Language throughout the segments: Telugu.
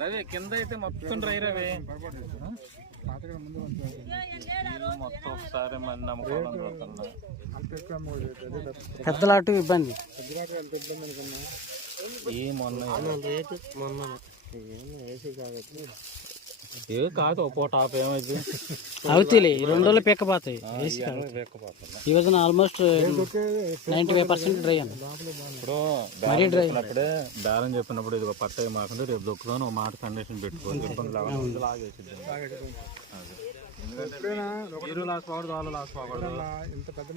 రవి కింద అయితే మొత్తం డ్రై రవి మొత్తం ఒకసారి మన నమ్మకం పెద్దలాటు ఇబ్బంది ఏ కాదు ఒక్కో టాప్ ఏమైంది అవుతాయి 2 రోజులు పెక్కపోతాయి ఈ రోజున ఆల్మోస్ట్ 95% డ్రై అన్న. ఇప్పుడు మరీ డ్రై అప్పుడే బేరం చెప్పినప్పుడు ఇది పట్ట మాకుండా రేపు దొక్కుతాను ఒక మాట కండిషన్ పెట్టుకోవాలి ఇబ్బంది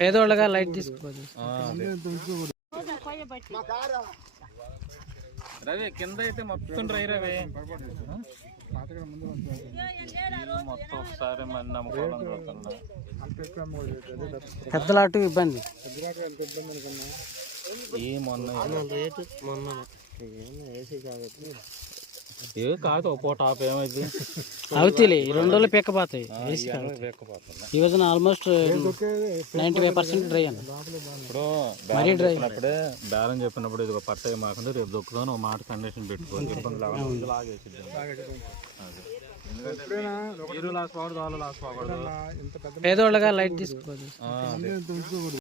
పేదోళ్ళగా లైట్ తీసుకోవాలి. రవి కింద అయితే మొత్తం డ్రై రవి మొత్తం ఒకసారి మన నమ్మకం పెద్దలాటు ఇబ్బంది ఏ కాదు ఒక్కో టాప్ ఏమైంది అవుతాయి 2 రోజులు పెక్కపోతాయి ఈ రోజున ఆల్మోస్ట్ 95% డ్రై అన్న. ఇప్పుడు మరీ డ్రై అప్పుడే బేరం చెప్పినప్పుడు ఇది పట్ట మాకుండా రేపు దొక్కుతాను ఒక మాట కండిషన్ పెట్టుకోవాలి ఇబ్బంది పేదోళ్ళగా లైట్ తీసుకోవాలి.